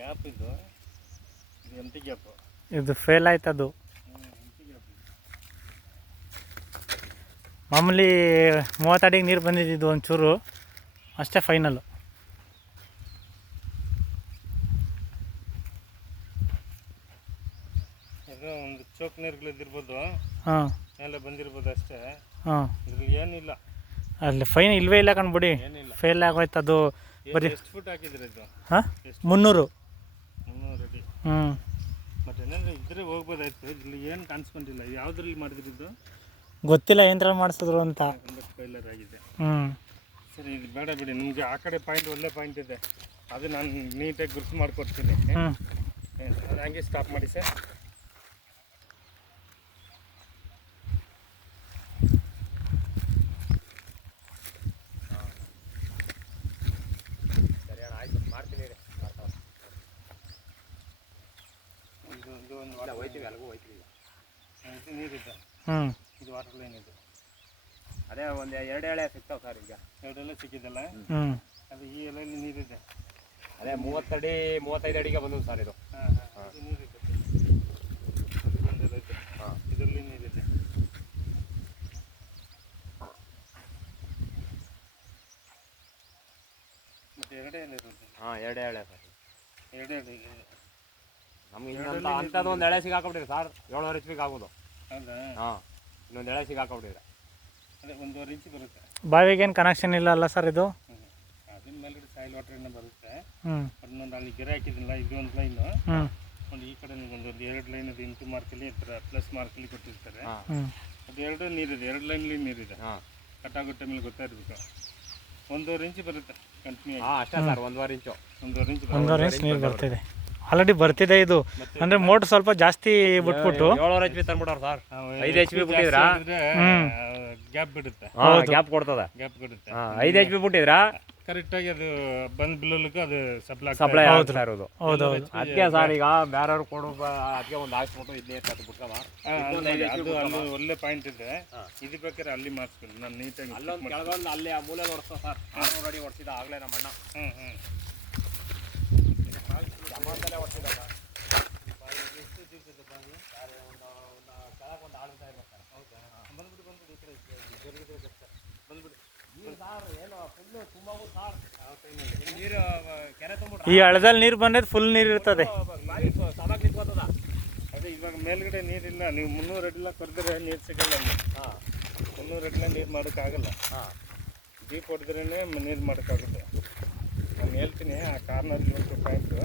Gap ಇದು ಎಂಟಿ gap. ಇದು fail ಆಯ್ತದು. ಮಾಮೂಲಿ 30 ಅಡಿಗೆ ನೀರು ಬಂದಿದ್ದು ಒಂಚೂರು ಅಷ್ಟೇ ಫೈನಲ್ಲು. ಇದು ಒಂದು ಚೋಕ್ ನೀರುಗಳಿದ್ದಿರ್ಬೋದು. ಹಾಂ, ಎಲ್ಲ ಬಂದಿರ್ಬೋದು ಅಷ್ಟೇ. ಹಾಂ, ಇದ್ರಲ್ಲಿ ಏನಿಲ್ಲ. ಅಲ್ಲಿ ಫೈನ್ ಇಲ್ವೇ ಇಲ್ಲ ಕಣ್ಬಿಡಿ. ಏನಿಲ್ಲ, ಫೇಲ್ ಆಗೋಯ್ತು ಅದು. ಬರೀ ಎಷ್ಟು ಫುಟ್ ಹಾಕಿದ್ರೆ ಇದು? ಹಾಂ, 300 ಅಡಿ. ಹ್ಞೂ. ಮತ್ತೆ ಏನಾದರೂ ಇದ್ರೆ ಹೋಗ್ಬೋದಾಯ್ತು. ಇದ್ರಲ್ಲಿ ಏನು ಕಾಣಿಸ್ಕೊಂಡಿಲ್ಲ. ಯಾವುದ್ರಲ್ಲಿ ಮಾಡಿದ್ರಿದ್ದು ಗೊತ್ತಿಲ್ಲ ಏನ್ರಲ್ಲಿ ಮಾಡಿಸಿದ್ರು ಅಂತ. ಫೈಲರ್ ಆಗಿದೆ. ಹ್ಞೂ, ಸರಿ, ಇದು ಬೇಡ ಬಿಡಿ. ನಿಮಗೆ ಆ ಕಡೆ ಪಾಯಿಂಟ್ ಒಳ್ಳೆ ಪಾಯಿಂಟ್ ಇದೆ, ಅದು ನಾನು ನೀಟಾಗಿ ಗುರುತು ಮಾಡಿಕೊಡ್ತೀನಿ. ಹ್ಞೂ, ಅದು ಹಂಗೆ ಸ್ಟಾಪ್ ಮಾಡಿ ಸರ್. ಇದು ನೀರಿದೆ. ಇದು ವಾಟರ್ ಲೈನ್ ಇದು. ಅದೇ ಒಂದು 2 ಎಳೆ ಸಿಗ್ತಾವೆ ಸರ್. ಈಗ 2 ಎಲೆ ಸಿಕ್ಕಿದ್ದಲ್ಲ. ಅದು ಈ ಎಲೆಯಲ್ಲಿ ನೀರಿದೆ. ಅದೇ 30 ಅಡಿ 35 ಅಡಿಗೆ ಬಂದದ್ದು ಸರ್ ಇದು. ಇದು ನೀರಿದೆ. ಇದರಲ್ಲಿ ನೀರಿದೆ. ಮತ್ತೆ 2 ಎಲೆ ಇರುತ್ತೆ. 2 ಎಳೆ ಸರ್. 2 ಎಲೆ ನಮ್ಗೆ ಅಂಥದ್ದು ಒಂದು ಎಳೆ ಸಿಗಾಕೊಬಿಟ್ಟಿದೆ ಸರ್. 700 HP ಆಗೋದು. ಹೌದಾ? ಇನ್ನೊಂದು ಎಳೆ ಸಿಗಾಕೊಬಿಟ್ಟಿದೆ. ಅದೇ 1.5 ಇಂಚ್ ಬರುತ್ತೆ. ಬಾವಿಗೇನು ಕನೆಕ್ಷನ್ ಇಲ್ಲ ಅಲ್ಲ ಸರ್ ಇದು? ಅದ್ರ ಮೇಲ್ಗಡೆ ಸಾಯಿಲ್ ವಾಟರ್ ಬರುತ್ತೆ. ಹ್ಞೂ, ಅದನ್ನೊಂದು ಅಲ್ಲಿ ಗೆರೆ ಹಾಕಿದ್ದಿಲ್ಲ. ಇದು ಒಂದು ಲೈನು. ಹ್ಞೂ, ಒಂದು ಈ ಕಡೆ ಒಂದು 2 ಲೈನ್ ಅದು ಇಂಟು ಮಾರ್ಕಲ್ಲಿ ಈ ಥರ ಪ್ಲಸ್ ಮಾರ್ಕಲ್ಲಿ ಕೊಟ್ಟಿರ್ತಾರೆ. ಹ್ಞೂ. ಅದು 2 ನೀರಿದೆ. 2 ಲೈನ್ಲಿ ನೀರಿದೆ. ಕಟ್ಟಾಗೋ ಟೈಮಲ್ಲಿ ಗೊತ್ತಾಯಿರ್ಬೇಕು. 1.5 ಇಂಚ್ ಬರುತ್ತೆ ಕಂಟಿನ್ಯೂ. ಅಷ್ಟೇ ಸರ್, 1.5 ಇಂಚು. 1.5 ಇಂಚ್ ನೀರು ಬರ್ತಿದೆ. ಆಲ್ರೆಡಿ ಬರ್ತಿದೆ ಇದು. ಅಂದರೆ ಮೋಟ್ರ್ ಸ್ವಲ್ಪ ಜಾಸ್ತಿ ಬಿಟ್ಬಿಟ್ಟು 700 HP ತಂದ್ಬಿಟ್ಟವ್ರು ಸರ್. 5 HP ಬಿಟ್ಟಿದ್ರಾ ಗ್ಯಾಪ್ ಬಿಡುತ್ತೆ. ಗ್ಯಾಪ್ ಕೊಡ್ತದ. ಗ್ಯಾಪ್ ಕೊಡುತ್ತೆ. 5 HP ಬಿಟ್ಟಿದ್ರಾ ಕರೆಕ್ಟಾಗಿ ಅದು ಬಂದು ಬಿಲ್ಲಕ್ಕೆ ಅದು ಸಪ್ಲೈ ಆಗುತ್ತೆ ಸರ್. ಅದು ಹೌದೌದು. ಅದಕ್ಕೆ ಸರ್ ಈಗ ಬೇರೆಯವ್ರು ಕೊಡು, ಅದಕ್ಕೆ ಒಂದು ಹಾಕ್ಸ್ಬಿಟ್ಟು ಇದನ್ನೇ ಬಿಟ್ಕವ. ಅದು ಅಲ್ಲಿ ಒಳ್ಳೆ ಪಾಯಿಂಟ್ ಇದೆ. ಇದು ಬೇಕಾದ್ರೆ ಅಲ್ಲಿ ಮಾಡಿಸ್ಬೇಕು. ನಾನು ನೀಟಾಗಿ ಅಲ್ಲೊಂದು ಕೆಳಗೊಂದು ಅಲ್ಲಿ ಆ ಮೂಲೆ ಹೊಡ್ಸ್ತಾವ ಸರ್. 600 ಅಡಿ ಹೊಡ್ಸಿದ ಆಗಲೇ ನಮ್ಮ ಅಣ್ಣ. ಜಮಾಂತಲೇ ಹೊಡ್ಸಿದ ಸರ್. ಎಷ್ಟು ದಿವಸದ ಬಾವಿ? ಕೆಳಗೆ ಒಂದು 6 ದಿವಸ ಇರ್ಬೇಕು ಸರ್. ಹೌದಾ? ಬಂದ್ಬಿಟ್ಟು ಈ ಕಡೆ ಬಂದ್ಬಿಡಿ. ನೀರು ಸರ್ ಏನು ಫುಲ್ಲು ತುಂಬ ಸರ್. ನೀರು ಕೆರೆ ತುಂಬಿಟ್ರೆ ಈ ಹಳ್ಳದಲ್ಲಿ ನೀರು ಬಂದದ್ದು ಫುಲ್ ನೀರು ಇರ್ತದೆ. ಬಾವಿ ಸಮಾಗಿ ನಿಂತ್ಕೋತದ. ಅದೇ ಇವಾಗ ಮೇಲ್ಗಡೆ ನೀರಿಲ್ಲ. ನೀವು 300 ಅಡಿಲ್ಲ ಕೊರೆದ್ರೆ ನೀರು ಸಿಗಲ್ಲ ಅಲ್ಲಿ. 300 ಅಡಿಲ್ಲ ನೀರು ಮಾಡೋಕ್ಕಾಗಲ್ಲ. ಡೀಪ್ ಹೊಡೆದ್ರೇ ನೀರು ಮಾಡೋಕ್ಕಾಗುತ್ತೆ. ನಾನು ಹೇಳ್ತೀನಿ ಆ ಕಾರ್ನಲ್ಲಿ ಒಂದು ಪಾಯಿಂಟು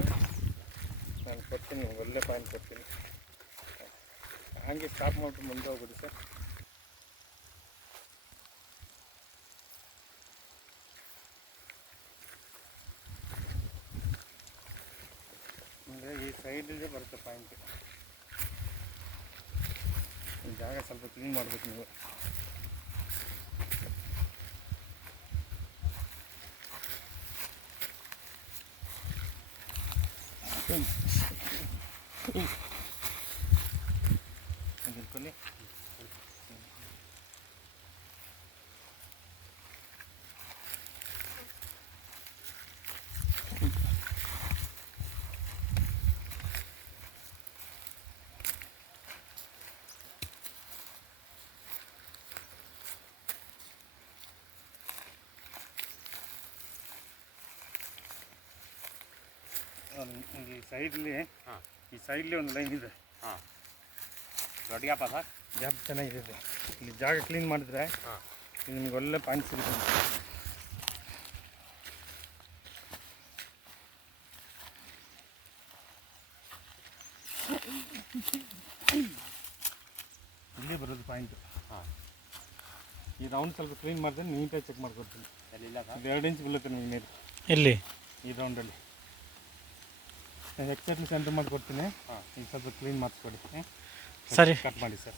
ನಾನು ಕೊಡ್ತೀನಿ. ಒಳ್ಳೆ ಪಾಯಿಂಟ್ ಕೊಡ್ತೀನಿ. ಹಂಗೆ ಸ್ಟಾಪ್ ಮಾಡಿಬಿಟ್ಟು ಮುಂದೆ ಹೋಗ್ಬಿಡಿ ಸರ್. ಅಂದರೆ ಈ ಸೈಡಿಗೆ ಬರುತ್ತೆ ಪಾಯಿಂಟ್. ಈ ಜಾಗ ಸ್ವಲ್ಪ ಕ್ಲೀನ್ ಮಾಡಬೇಕು ನೀವು. ಅದಿರ್ಕೊಳ್ಳಿ. ಈ ಸೈಡ್ಲಿ ಈ ಸೈಡ್ಲಿ ಒಂದು ಲೈನ್ ಇದೆ. ದೊಡ್ಡ ಗ್ಯಾಪ ಸರ್. ಗ್ಯಾಪ್ ಚೆನ್ನಾಗಿದೆ. ಇಲ್ಲಿ ಜಾಗ ಕ್ಲೀನ್ ಮಾಡಿದ್ರೆ ನಿಮ್ಗೆ ಒಳ್ಳೆ ಪಾಯಿಂಟ್ ಸಿಗುತ್ತೆ. ಇಲ್ಲಿ ಬರೋದು ಪಾಯಿಂಟು. ಈ ರೌಂಡ್ ಸ್ವಲ್ಪ ಕ್ಲೀನ್ ಮಾಡಿದ್ರೆ ನೀಟಾಗಿ ಚೆಕ್ ಮಾಡ್ಕೊಡ್ತೀನಿ. ಇಲ್ಲ ಸರ್, 2 ಇಂಚ್ ಬೀಳುತ್ತೆ ನಿಮಗೆ ನೀರು ಇಲ್ಲಿ ಈ ರೌಂಡಲ್ಲಿ. ಎಕ್ಸಾಕ್ಟ್ಲಿ ಸೆಂಟರ್ ಮಾಡಿಕೊಡ್ತೀನಿ. ಈಗ ಸ್ವಲ್ಪ ಕ್ಲೀನ್ ಮಾಡಿಸ್ಕೊಡಿ. ಸರಿ, ಕಟ್ ಮಾಡಿ ಸರ್.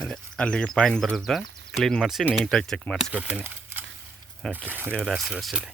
ಅದೇ ಅಲ್ಲಿಗೆ ಪಾಯಿಂಟ್ ಬರುತ್ತೆ. ಕ್ಲೀನ್ ಮಾಡಿಸಿ ನೀಟಾಗಿ ಚೆಕ್ ಮಾಡಿಸ್ಕೊಡ್ತೀನಿ. ಓಕೆ, ದೇವರ ಆಶೀರ್ವಾದ.